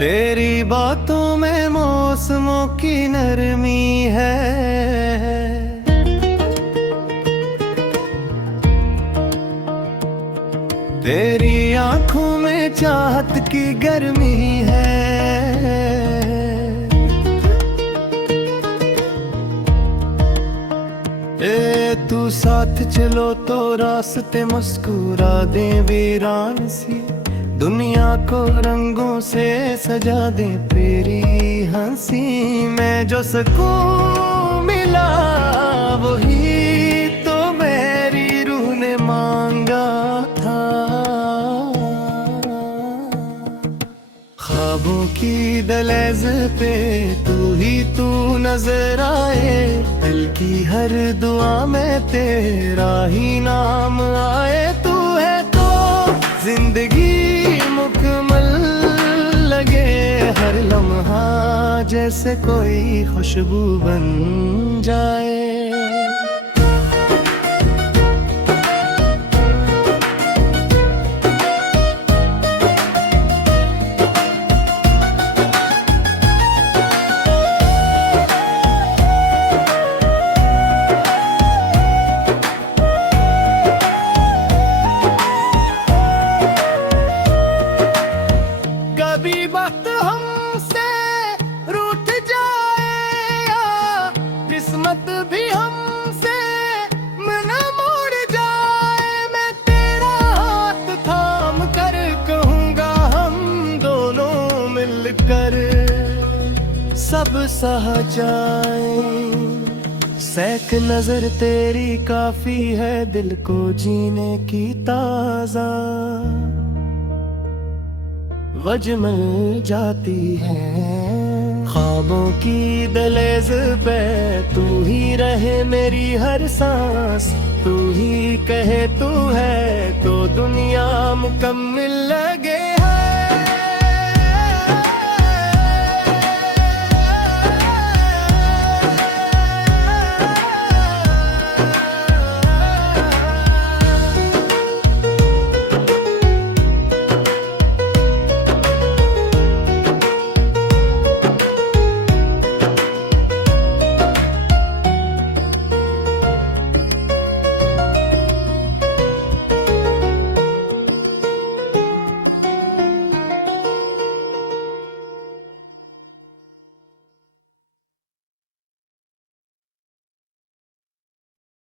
तेरी बातों में मौसमों की नरमी है, तेरी आंखों में चाहत की गर्मी है। तू साथ चलो तो रास्ते मुस्कुरा दे वीरान सी, दुनिया को रंगों से सजा दे तेरी हंसी। मैं जो सुकून मिला वही तो मेरी रूह ने मांगा था। ख्वाबों की दहलीज पे तू नजर आए, दिल की हर दुआ में तेरा ही नाम आए। तू है तो जिंदगी मुकम्मल लगे, हर लम्हा जैसे कोई खुशबू बन जाए। कभी वक्त हमसे रूठ जाए या किस्मत भी हमसे मन मोड़ जाए, मैं तेरा हाथ थाम कर कहूँगा हम दोनों मिलकर सब सह जाए। सैक नजर तेरी काफी है दिल को जीने की ताजा, वजह मिल जाती है। ख्वाबों की दहलीज पे तू ही रहे मेरी हर सांस, तू ही कहे तू है तो दुनिया मुकम्मल है।